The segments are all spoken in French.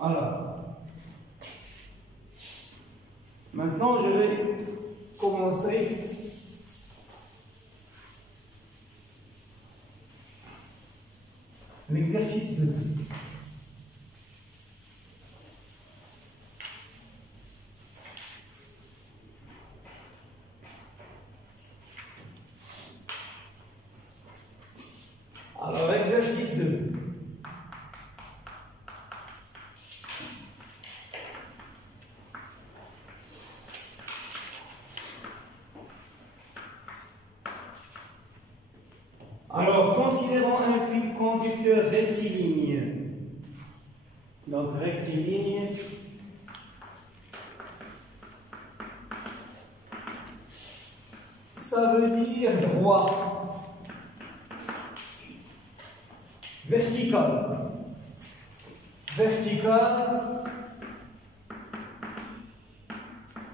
Alors, maintenant je vais commencer l'exercice 2. Alors, exercice 2. Alors, considérons un fil conducteur rectiligne. Donc, rectiligne. Ça veut dire droit. Vertical. Vertical,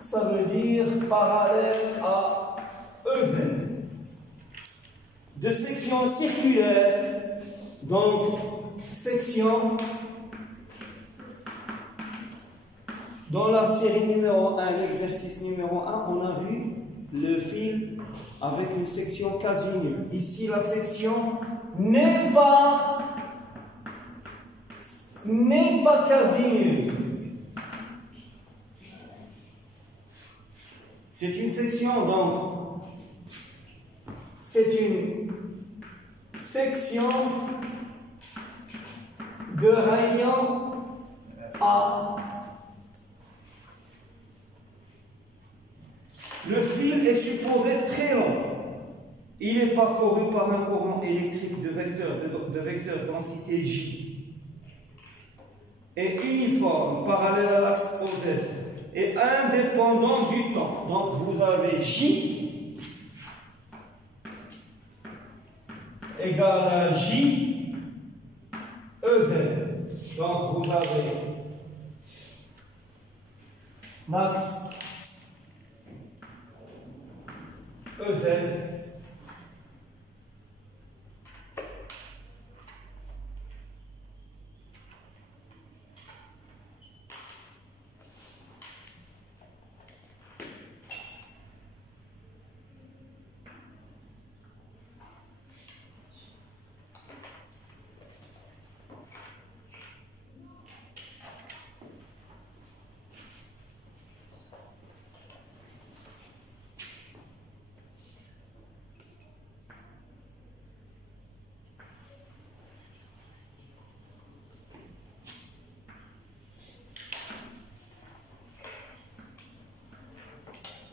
ça veut dire parallèle à EZ. De section circulaire, donc section dans la série numéro 1, l'exercice numéro 1, on a vu le fil avec une section quasi nulle. Ici, la section n'est pas quasi nulle. C'est une section, donc, c'est une section de rayon A. Le fil est supposé très long. Il est parcouru par un courant électrique de vecteur densité J et uniforme, parallèle à l'axe OZ et indépendant du temps. Donc vous avez J égale à J EZ. Donc vous avez l'axe EZ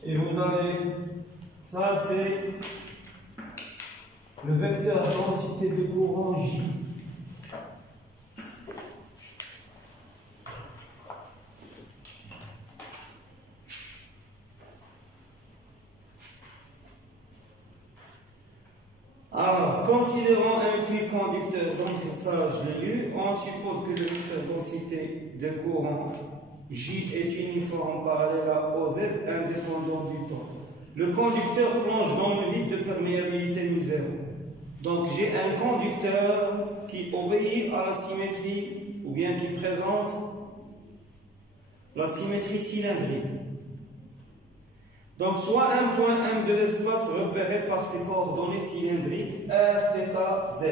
et vous avez, ça c'est le vecteur densité de courant J. Alors, considérons un fil conducteur, donc ça je l'ai lu, on suppose que le vecteur densité de courant J est uniforme parallèle à OZ indépendant du temps. Le conducteur plonge dans le vide de perméabilité nu zéro. Donc j'ai un conducteur qui obéit à la symétrie ou bien qui présente la symétrie cylindrique. Donc soit un point M de l'espace repéré par ses coordonnées cylindriques R, θ, Z.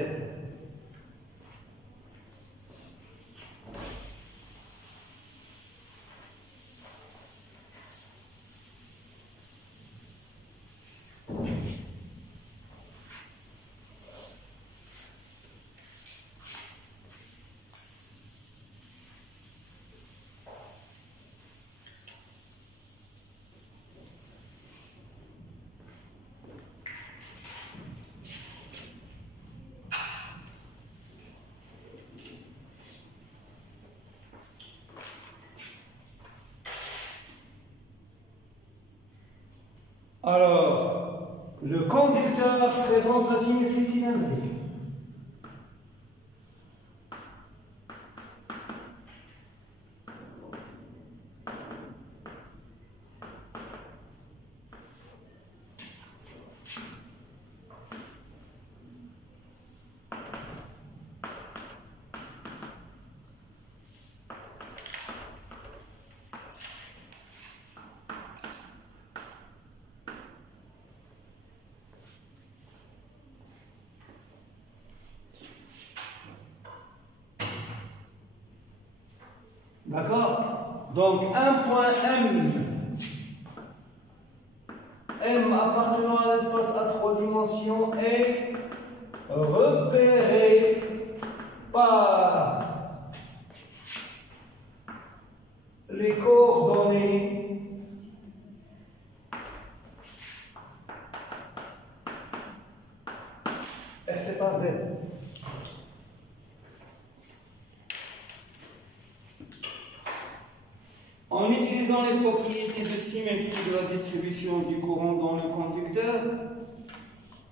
Alors, le conducteur présente la symétrie cylindrique. D'accord? Donc, un point M appartenant à l'espace à 3 dimensions est repéré par les coordonnées Rθ Z. En utilisant les propriétés de symétrie de la distribution du courant dans le conducteur,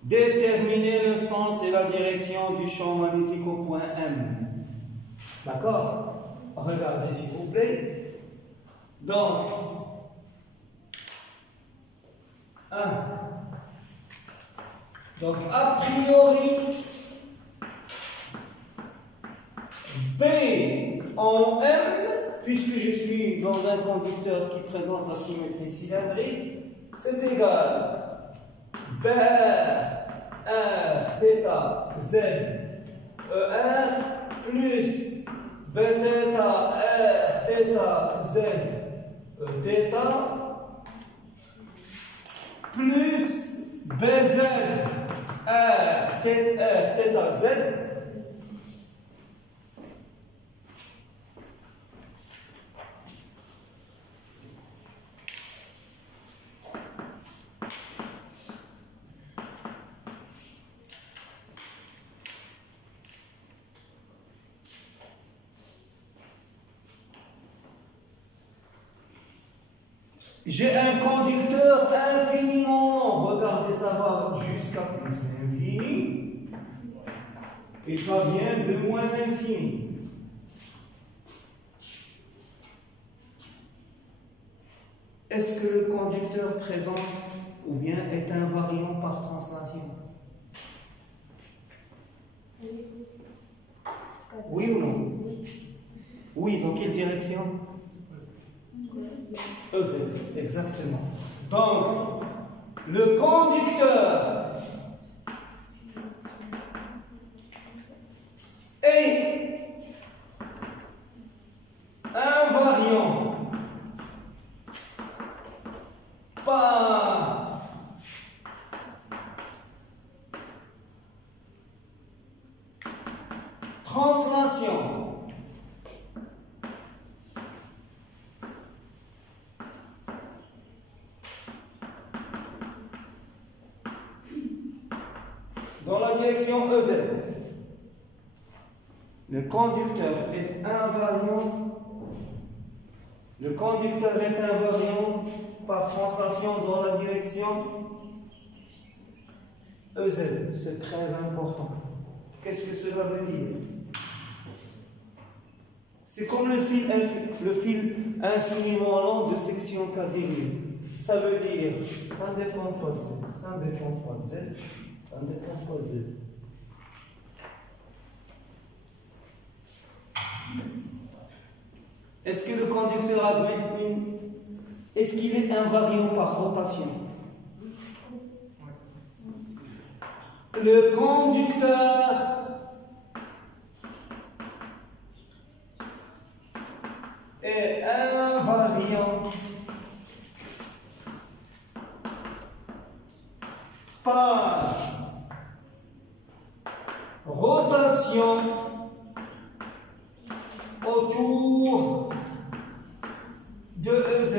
déterminer le sens et la direction du champ magnétique au point M. D'accord? Regardez s'il vous plaît. Donc, 1. Donc, a priori, B en M, puisque je suis dans un conducteur qui présente la symétrie cylindrique, c'est égal BR, R, θ, Z, ER, plus Bθ, R, θ, Z, Eθ, plus BZ, R, θ, Z, j'ai un conducteur infiniment long. Regardez, ça va jusqu'à plus infini. Et ça vient de moins infini. Est-ce que le conducteur présente ou bien est invariant par translation? Oui ou non? Oui, dans quelle direction? EZ, exactement. Donc, le conducteur est invariant par translation. Dans la direction EZ, le conducteur est invariant. Le conducteur est invariant par translation dans la direction EZ. C'est très important. Qu'est-ce que cela veut dire? C'est comme le fil infiniment long de section Casimir. Ça veut dire, ça ne dépend pas de Z, ça ne dépend pas de Z. Ça ne dépend pas de Z. Est-ce que le conducteur a une... Est-ce qu'il est invariant par rotation? Le conducteur est invariant par rotation autour de EZ.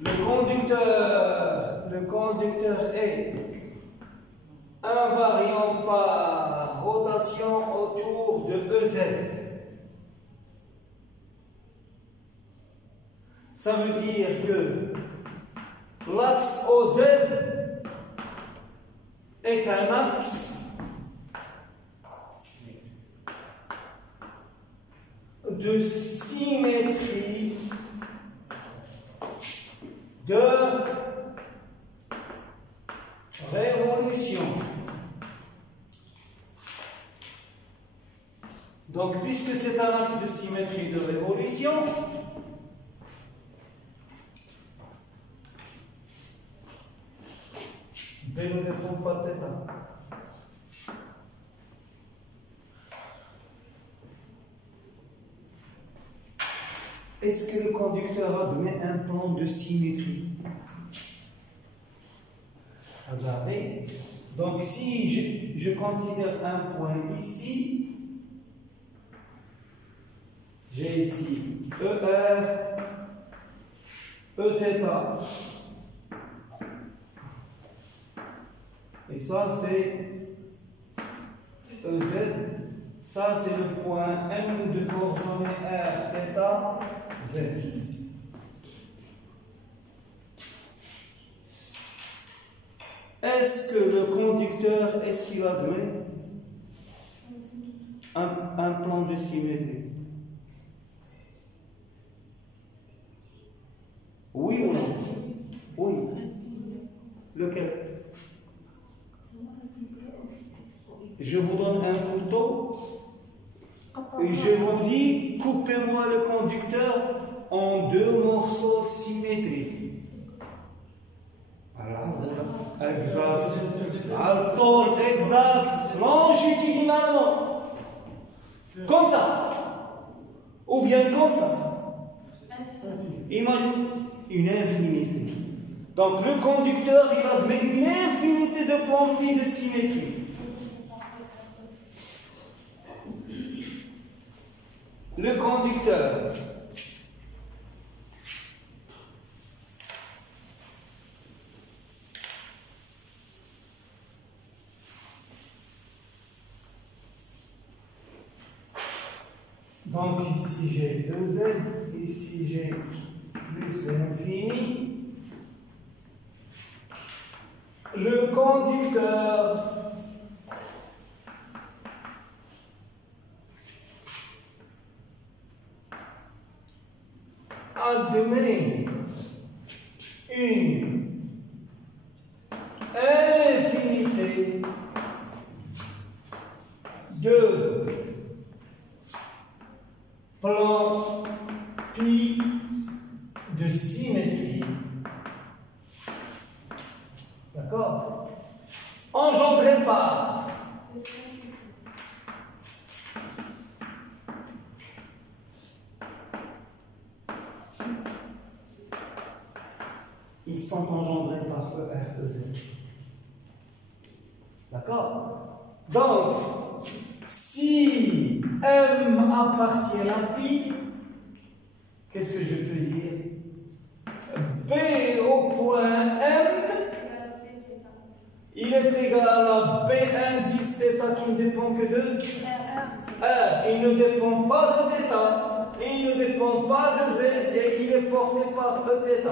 Le conducteur est invariant par rotation autour de EZ. Ça veut dire que l'axe OZ est un axe de symétrie de révolution. Donc, puisque c'est un axe de symétrie de révolution, B ne dépend pas de θ. est-ce que le conducteur admet un plan de symétrie? Regardez. Donc, si je considère un point ici, j'ai ici ER, Eθ. Et ça, c'est EZ. Ça, c'est le point M de coordonnées R, θ, Z. Est-ce que le conducteur, est-ce qu'il admet un plan de symétrie? Oui ou non? Oui. Lequel? Je vous donne un couteau et je vous dis, coupez-moi le conducteur en 2 morceaux symétriques. Voilà, exact. Alton, exact. Longitudinalement. Comme ça. Ou bien comme ça. Imagine une infinité. Donc le conducteur, il admet une infinité de plans de symétrie. Le conducteur. Donc ici j'ai 2Z, ici j'ai plus l'infini. Le conducteur admet une infinité de plans pi de symétrie, d'accord, engendrés par ils sont engendrés par ER, EZ. D'accord? Donc, si M appartient à pi, qu'est-ce que je peux dire? B au point M, il est égal à B indice θ qui ne dépend que de R. Il ne dépend pas de θ, il ne dépend pas de Z, et il est porté par Eθ.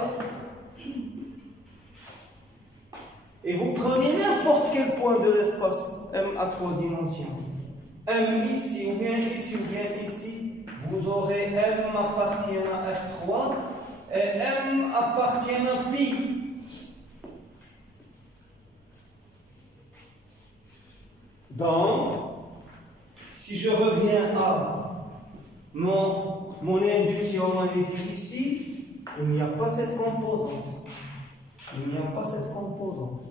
Et vous prenez n'importe quel point de l'espace M à 3 dimensions. M ici, ou bien ici, ou bien ici, vous aurez M appartient à R3 et M appartient à pi. Donc, si je reviens à mon induction magnétique ici, il n'y a pas cette composante. Il n'y a pas cette composante.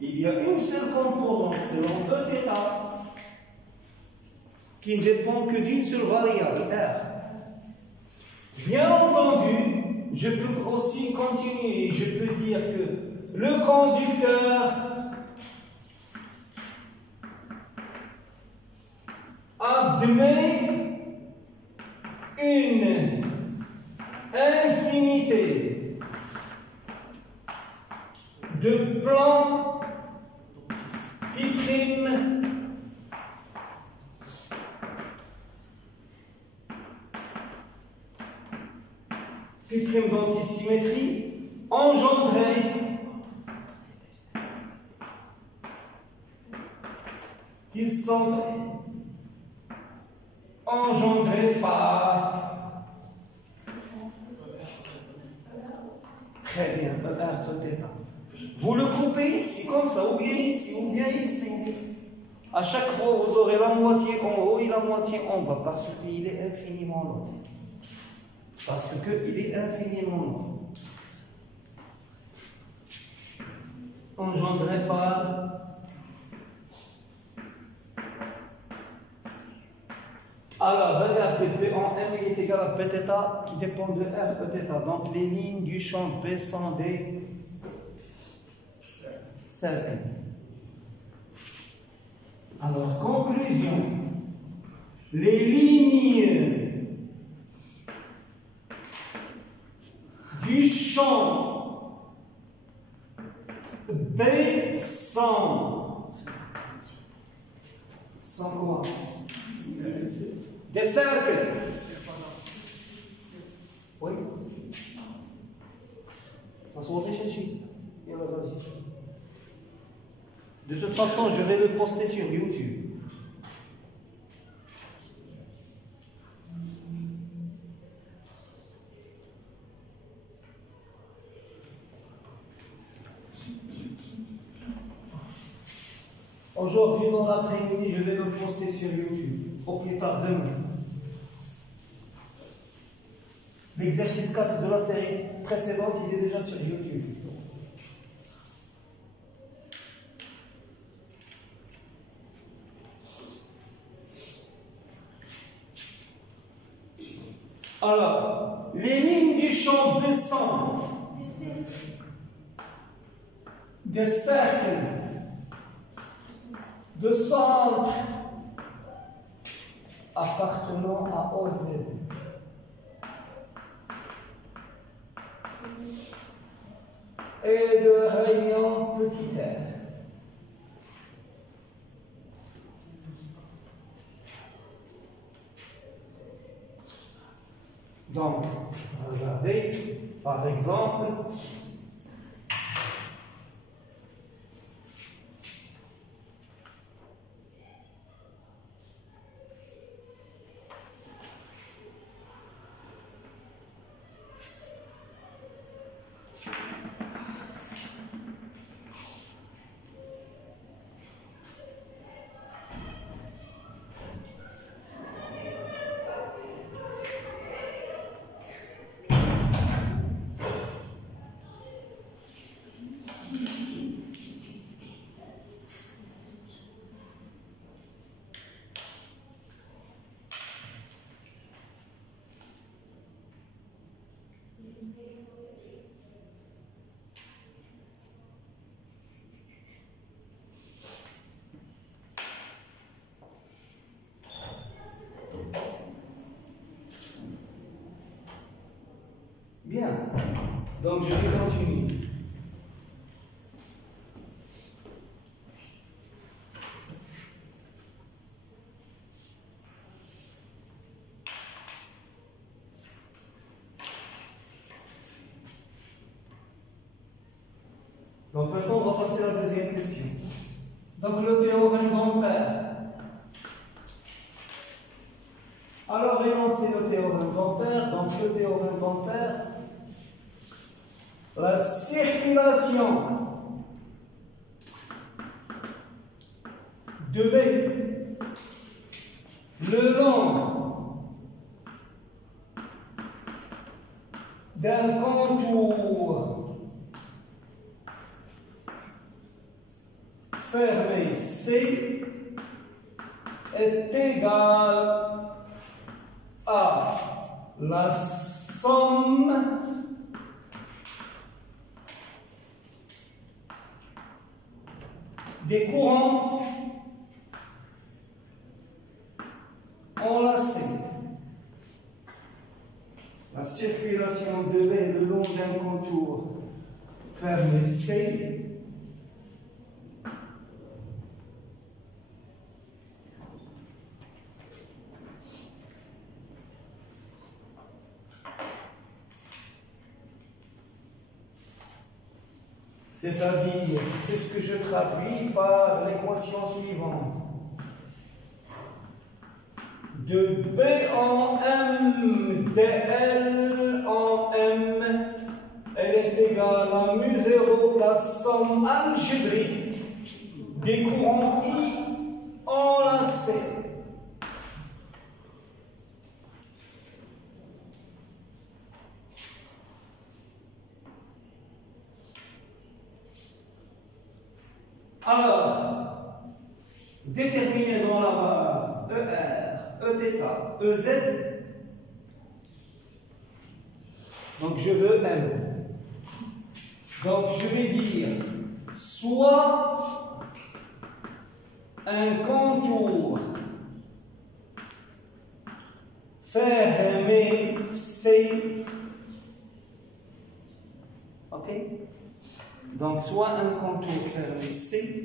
Il y a une seule composante, selon Eθ, qui ne dépend que d'une seule variable, R. Bien entendu, je peux aussi continuer. Je peux dire que le conducteur admet une infinité de plans pi' d'antisymétrie engendrés qu'ils sont engendrés par très bien, vous le coupez ici comme ça, ou bien ici, ou bien ici. À chaque fois, vous aurez la moitié en haut et la moitié en bas, parce qu'il est infiniment long. Parce qu'il est infiniment long. Engendré par alors, regardez, P en M, il égal à Bθ qui dépend de R Eθ. Donc les lignes du champ B sont des cercles. Alors, conclusion. Les lignes du champ B sont quoi? Des cercles. Oui. De toute façon, je vais le poster sur YouTube. Aujourd'hui, dans l'après-midi, je vais le poster sur YouTube. Au plus tard demain. L'exercice 4 de la série précédente, il est déjà sur YouTube. Alors, les lignes du champ B sont des cercles de centre appartenant à OZ. Et de rayon petit r. Donc, regardez, par exemple, bien, donc je vais continuer. Donc maintenant, on va passer à la deuxième question. Donc le théorème d'Ampère. Alors, énoncez le théorème d'Ampère. Donc le théorème d'Ampère, la circulation de V le long d'un contour fermé C est égal à la somme des courants enlacés. La circulation de V le long d'un contour fermé C c'est-à-dire, c'est ce que je traduis par l'équation suivante. De B en M dl en M, elle est égale à mu0, la somme algébrique des courants I enlacés. Alors, déterminer dans la base ER, Eθ, EZ Donc je veux M. Donc je vais dire soit un contour fermé C. Ok? Donc soit un contour fermé C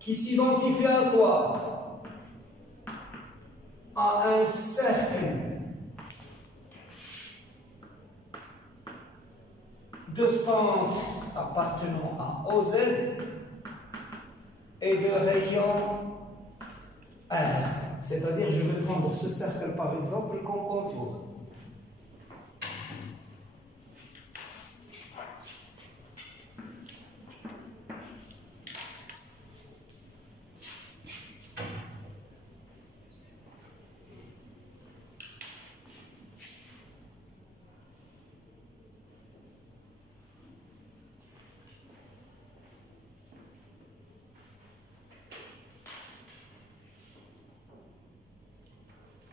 qui s'identifie à quoi? À un cercle de centre appartenant à OZ et de rayon R. C'est-à-dire, je vais prendre ce cercle par exemple comme contour.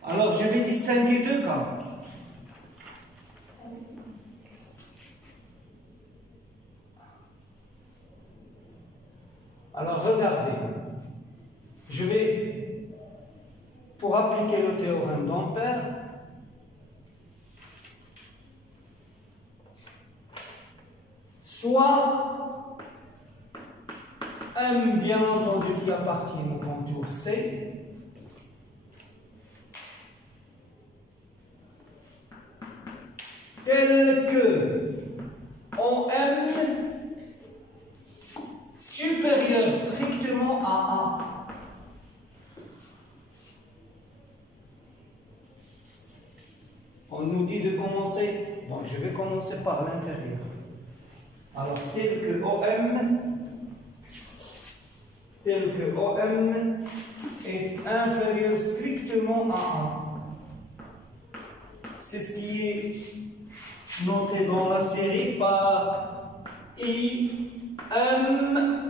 Alors, je vais distinguer deux cas. Alors, regardez. Je vais, pour appliquer le théorème d'Ampère, soit M, bien entendu, qui appartient au contour C, tel que en M supérieur strictement à A. On nous dit de commencer, donc je vais commencer par l'intérieur. Alors tel que OM est inférieur strictement à A. C'est ce qui est noté dans la série par I. M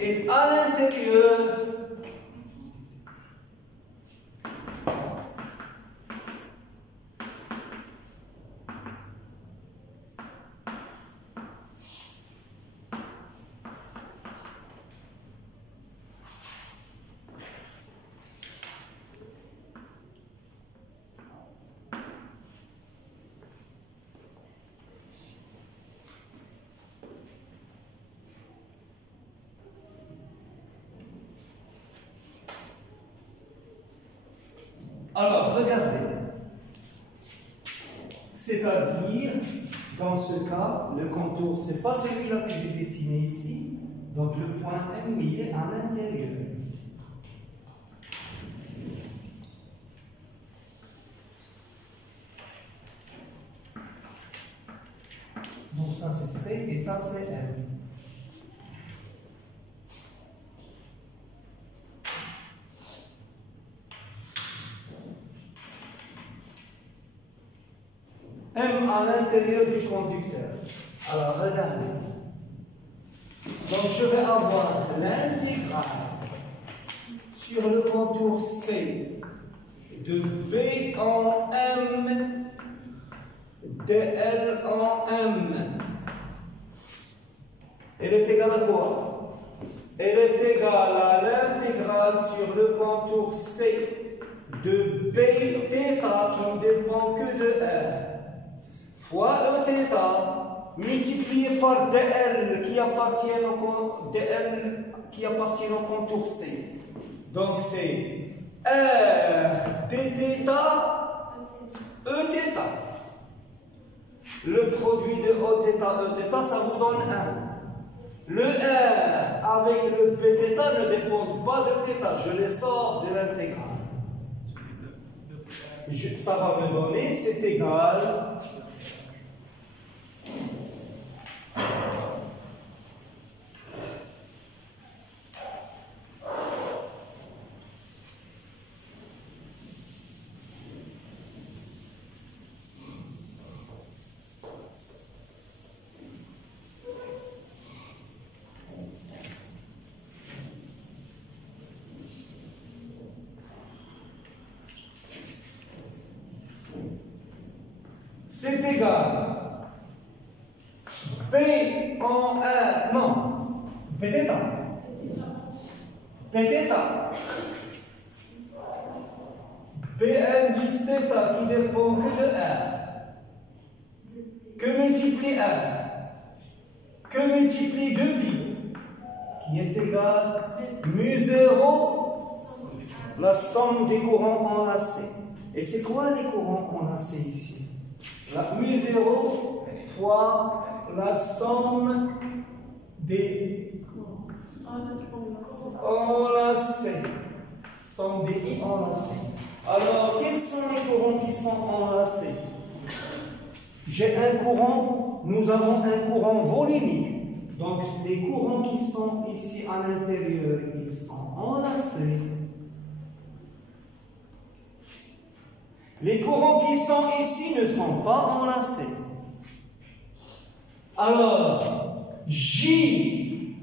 est à l'intérieur Alors, regardez. C'est-à-dire, dans ce cas, le contour, ce n'est pas celui-là que j'ai dessiné ici. Donc, le point M, il est à l'intérieur. Donc, ça, c'est C et ça, c'est M. M à l'intérieur du conducteur. Alors, regardez. Donc, je vais avoir l'intégrale sur le contour C de B en M dl en M. Elle est égale à quoi? Elle est égale à l'intégrale sur le contour C de B θ qui ne dépend que de R fois Eθ multiplié par dl qui appartient au contour C. Donc c'est R dθ Eθ. Le produit de Eθ, ça vous donne 1. Le R avec le Bθ ne dépendent pas de θ, je les sors de l'intégrale. Ça va me donner, c'est égal c'est égal P en R, non, Pθ. Pn bis θ qui dépend que de R. Que multiplie R? Que multiplie 2π qui est égal mu0, la somme des courants enlacés. Et c'est quoi les courants enlacés ici? La mu0 fois la somme des enlacés. Somme des I enlacés. Alors, quels sont les courants qui sont enlacés? J'ai un courant, nous avons un courant volumique. Donc, les courants qui sont ici à l'intérieur, ils sont enlacés. Les courants qui sont ici ne sont pas enlacés. Alors, J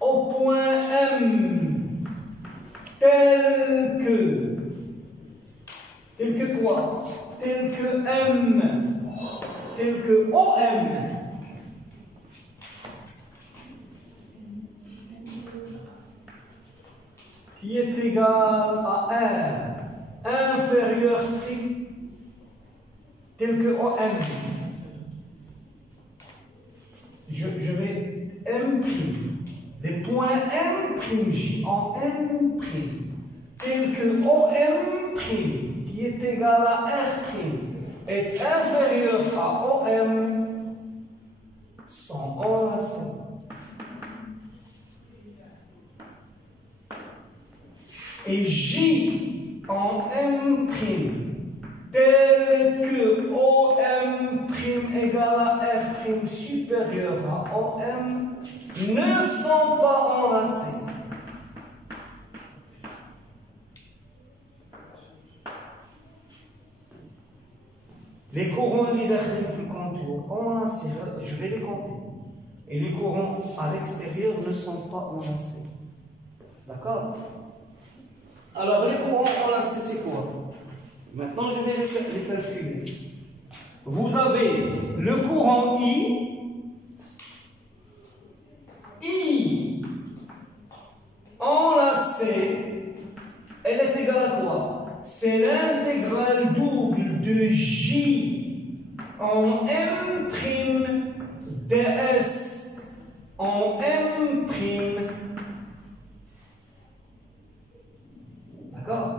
au point M, tel que quoi? Tel que M, tel que OM, qui est égal à R, inférieur strict, tel que OM. Je vais M', les points M', en M', tel que OM', qui est égal à R', est inférieur à OM, sont enlacés. Et J en M', tel que OM' égale à R' supérieur à OM, ne sont pas enlacés. Les courants leaders du contour enlacés, je vais les compter. Et les courants à l'extérieur ne sont pas enlacés. D'accord? Alors, les courants enlacés, c'est quoi? Maintenant, je vais les calculer. Vous avez le courant I enlacé, elle est égale à quoi? C'est l'intégrale double de J en M' ds en M'. D'accord?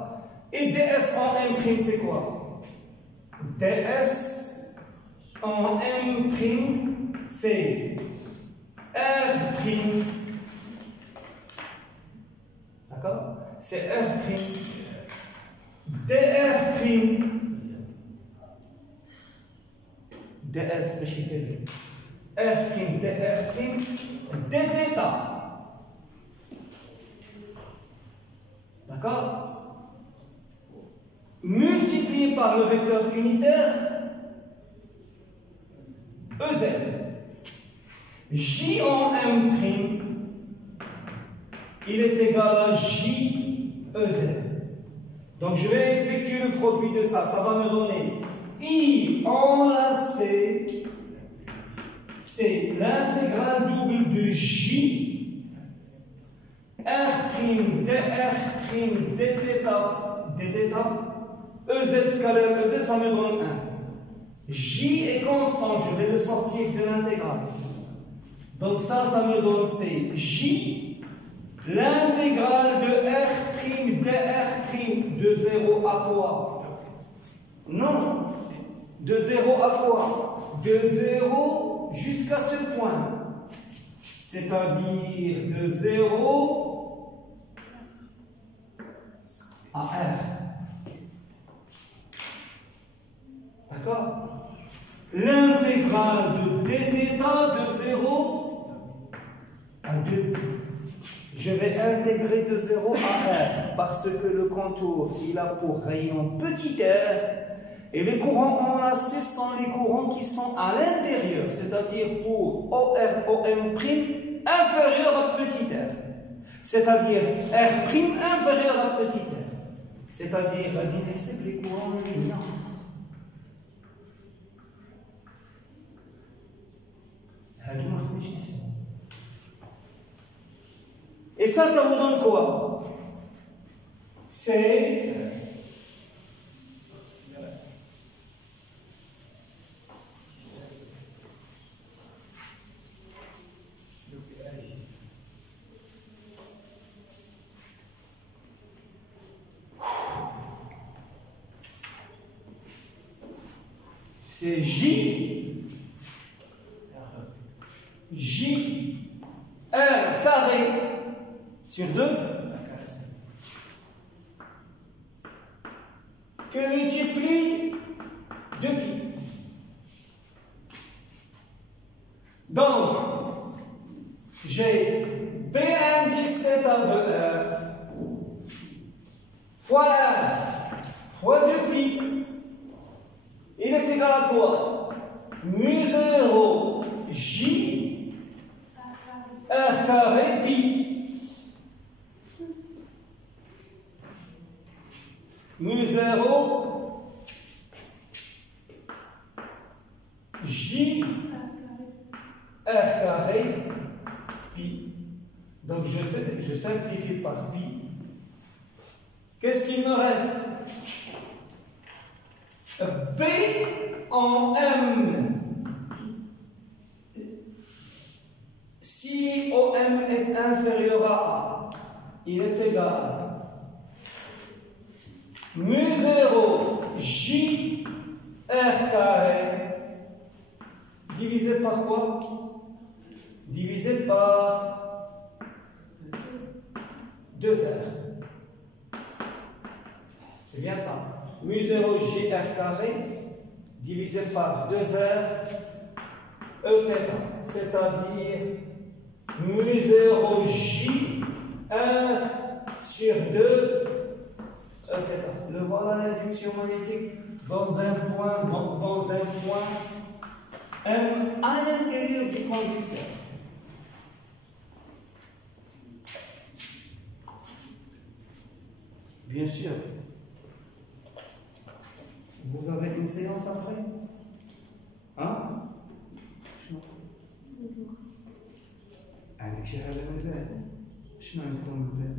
Et ds en M', c'est quoi? ds en M', c'est R'. D'accord? C'est R'. dr'. ds, ماشي دي. R' dr' dθ. D'accord? Multiplié par le vecteur unitaire EZ. J en M', il est égal à J EZ. Donc je vais effectuer le produit de ça. Ça va me donner I enlacé, c'est l'intégrale double de J R' dr' dθ, EZ scalaire EZ, ça me donne 1. J est constant, je vais le sortir de l'intégrale. Donc ça me donne c'est J, l'intégrale de R' dr' de 0 à quoi? Non, de 0 à quoi? De 0 jusqu'à ce point. C'est-à-dire de 0 à R. D'accord? L'intégrale de dθ de 0 à 2. Je vais intégrer de 0 à R parce que le contour, il a pour rayon petit r. Et les courants enlacés sont les courants qui sont à l'intérieur, c'est-à-dire pour OR, OM' inférieur à petit r. C'est-à-dire R' inférieur à petit r. C'est-à-dire, les courants linéaires. Et ça vous donne quoi? C'est J R carré sur 2 que multiplie 2pi. Donc, j'ai B indice θ de R fois R fois 2pi. Il est égal à quoi? Mu 0 J R carré pi. Mu 0 J R carré pi. Donc je simplifie par pi. Qu'est-ce qu'il me reste? B en M. Si OM est inférieur à A, il est égal mu 0 J R carré divisé par quoi? Divisé par 2R. C'est bien ça. Mu 0 J R carré divisé par 2R Eθ, c'est-à-dire mu 0 J R sur 2 Eθ. Le voilà l'induction magnétique dans un point M à l'intérieur du conducteur. Bien sûr. Vous avez une séance après? Hein? عندك شي حاجة من بعد؟ شنو عندكم من بعد؟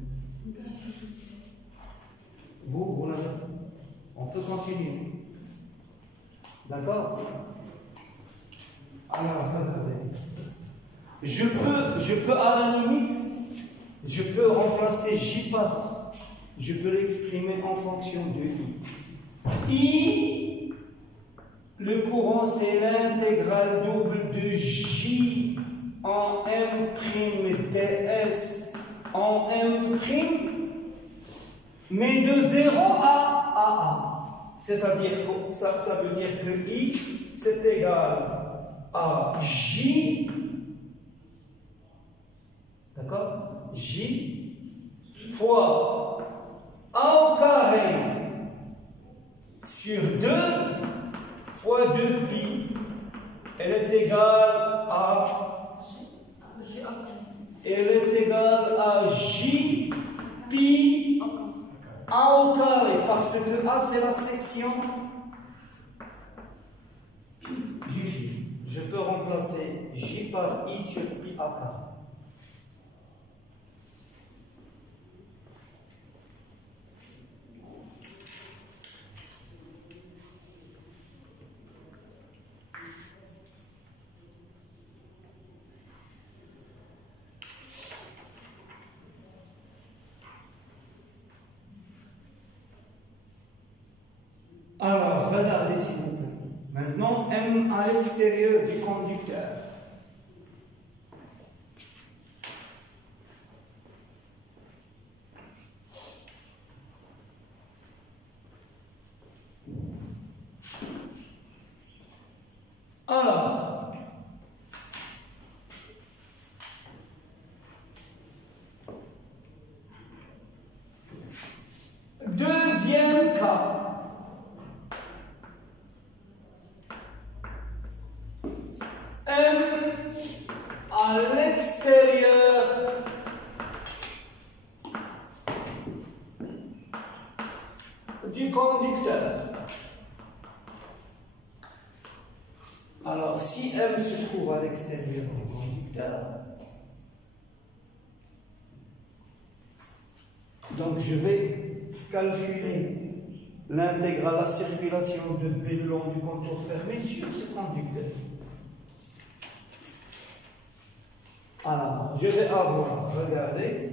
Vous n'avez. On peut continuer. D'accord? Alors, regardez. Je peux à la limite, je peux remplacer J par. Je peux l'exprimer en fonction de I. I, le courant, c'est l'intégrale double de J en M' ds en M', mais de 0 à A. C'est-à-dire que ça veut dire que I, c'est égal à J, d'accord? J fois A au carré sur 2 fois 2pi. Elle est égale à J pi A au carré, parce que A c'est la section du fil. Je peux remplacer J par I sur pi A carré. Alors, regardez s'il vous plaît. Maintenant, M à l'extérieur du conducteur. Alors, deuxième cas. M à l'extérieur du conducteur. Alors, si M se trouve à l'extérieur du conducteur, Donc je vais calculer l'intégrale, la circulation de B le long du contour fermé sur ce conducteur. Alors, je vais avoir, regardez,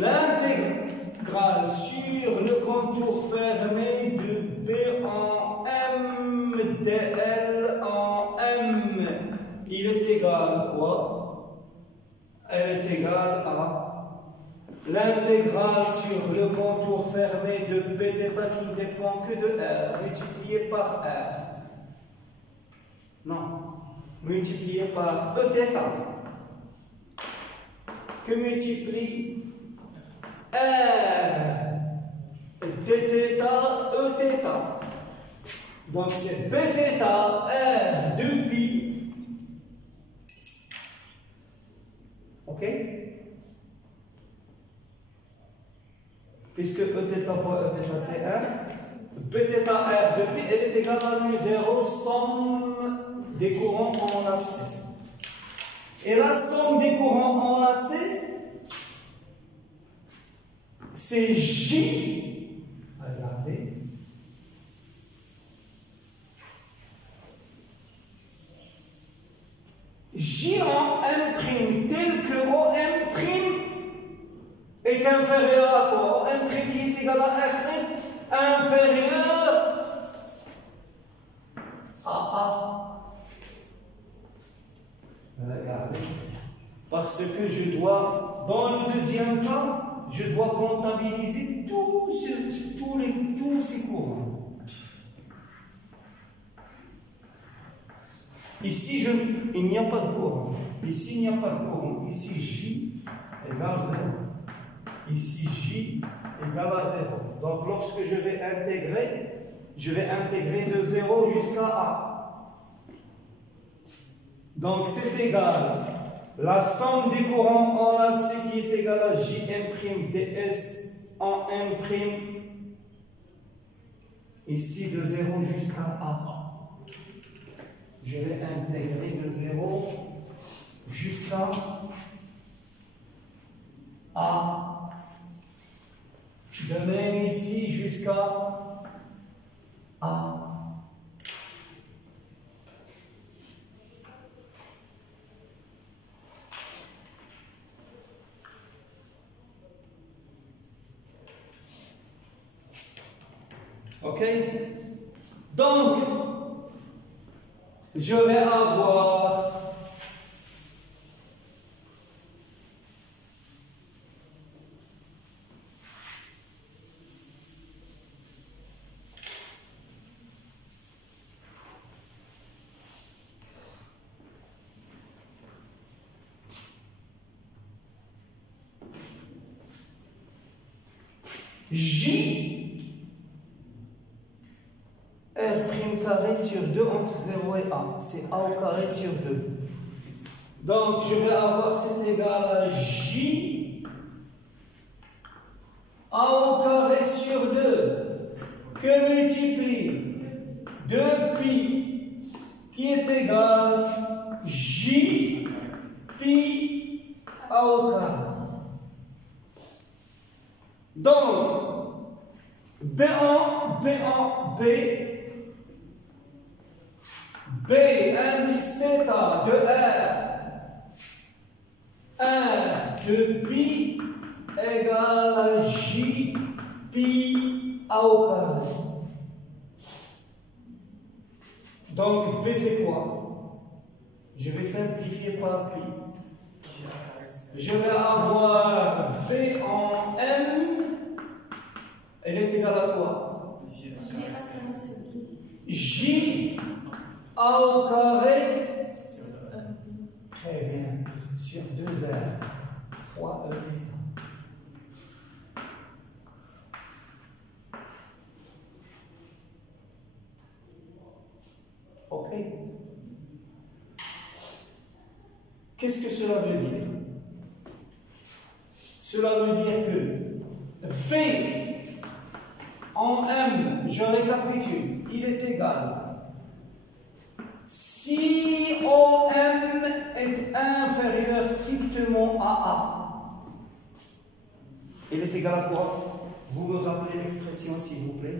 l'intégrale sur le contour fermé de B en M dl en M. Il est égal à quoi? Elle est égale à l'intégrale sur le contour fermé de Bθ qui ne dépend que de R, multiplié par R. Non, multiplié par Eθ, que multiplie R dθ Eθ. Donc c'est Bθ R de pi. Ok? Puisque Eθ fois Eθ c'est 1, Bθ R de pi, elle est égale à mu0, somme des courants enlacés. Et la somme des courants enlacés, c'est J. Regardez. J en M', tel que OM' est inférieur à quoi? OM' qui est égal à R', inférieur à A. Regardez. Parce que je dois, dans le deuxième cas, je dois comptabiliser tous ces courants. Ici, il n'y a pas de courant. Ici, il n'y a pas de courant. Ici, J égale 0. Ici, J égale à 0. Donc, lorsque je vais intégrer de 0 jusqu'à A. Donc, c'est égal. La somme des courants enlacés qui est égale à Jm' ds en M', ici de 0 jusqu'à A. Je vais intégrer de 0 jusqu'à A. De même ici jusqu'à A. Ok? Donc, je vais avoir J R' carré sur 2 entre 0 et A. C'est A au carré sur 2. Donc, je vais avoir cet égal à J A au carré sur 2 que multiplie 2pi qui est égal à J pi A au carré. Donc, B indice θ de R de pi égale à J pi A au carré. Donc B c'est quoi? Je vais simplifier par pi. Je vais avoir B en M. Elle est égale à quoi? J A au carré. Très bien. Sur 2R fois Eθ. Ok. Qu'est-ce que cela veut dire? Cela veut dire que B en M, je récapitule, il est égal. Si OM est inférieur strictement à A, Elle est égale à quoi? Vous me rappelez l'expression, s'il vous plaît?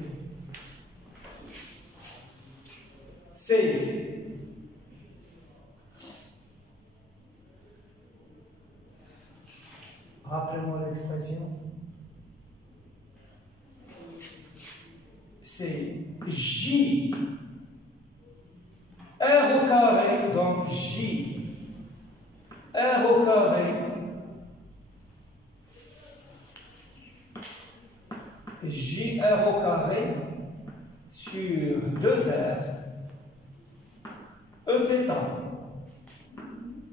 C'est rappelez-moi l'expression. C'est J R au carré, donc J R au carré JR au carré sur 2R Eθ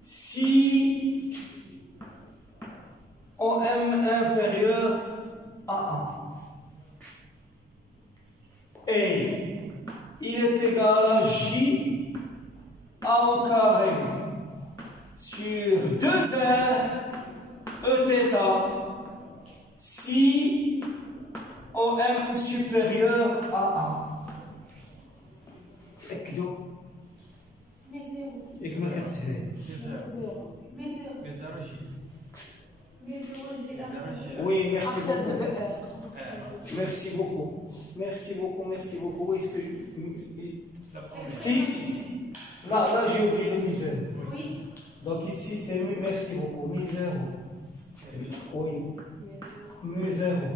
si OM inférieur à 1. Et il est égal à J A au carré sur 2R Eθ si OM supérieur à 1. Ekdo. Ekdo كتسهل. Oui, merci beaucoup. Merci beaucoup. Merci beaucoup, merci beaucoup. Est-ce que c'est ici? Là, j'ai oublié le musée. Oui. Donc ici, c'est oui, merci beaucoup. 1000 euros. Oui. 1000 euros.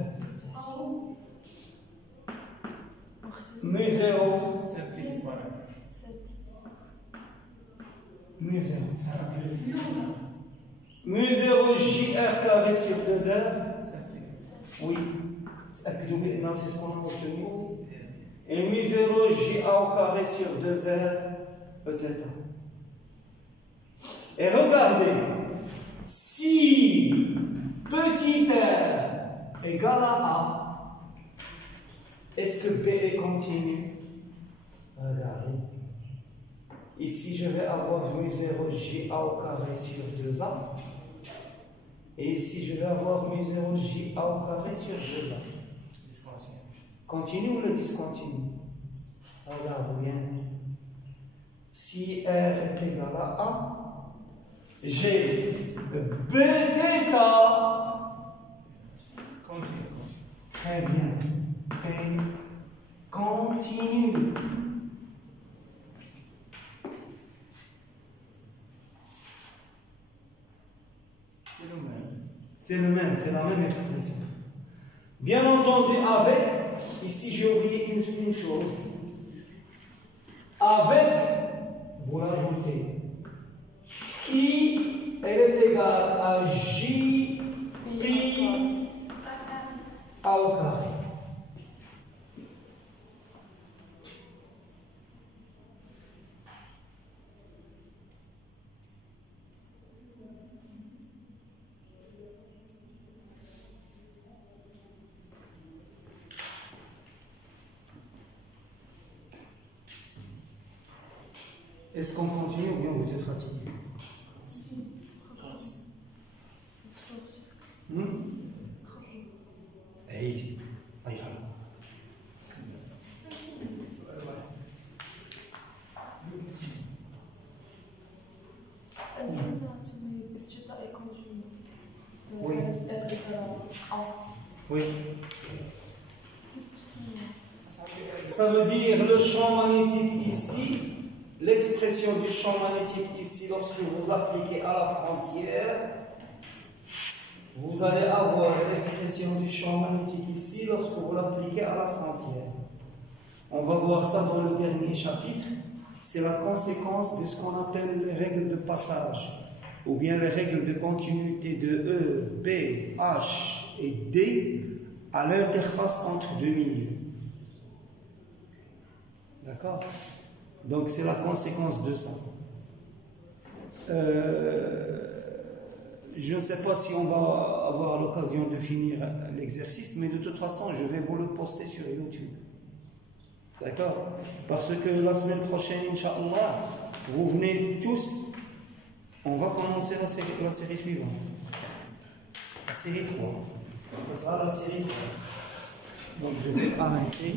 1000 euros. 1000 euros. 1000 euros JR carré sur 2R. Oui. Non, c'est ce qu'on a obtenu. Et 1000 euros JA au carré sur 2R Eθ. Et regardez, si petit r égale à A, est-ce que B est continu? Regardez. Ici, je vais avoir 10 JA au carré sur 2A. Et ici, je vais avoir 10 JA au carré sur 2A. Continue ou le discontinue? Regarde bien. Si R est égal à 1, j'ai Bθ. Très bien. Et continue. C'est le même, c'est la même expression. Bien entendu, avec, ici j'ai oublié une chose. Avec, vous l'ajoutez. I, elle est égale à J, pi, A au carré. Est-ce qu'on continue ou bien vous êtes fatigué? Aïe, aïe. Oui. Oui. Ça veut dire le champ magnétique ici. L'expression du champ magnétique ici, lorsque vous appliquez à la frontière, vous allez avoir l'expression du champ magnétique ici lorsque vous l'appliquez à la frontière. On va voir ça dans le dernier chapitre. C'est la conséquence de ce qu'on appelle les règles de passage, ou bien les règles de continuité de E, B, H et D à l'interface entre deux milieux. D'accord? Donc c'est la conséquence de ça. Je ne sais pas si on va avoir l'occasion de finir l'exercice, mais de toute façon, je vais vous le poster sur YouTube. D'accord? Parce que la semaine prochaine, Inch'Allah, vous venez tous, on va commencer la série suivante. La série 3. Ce sera la série 3. Donc je vais arrêter.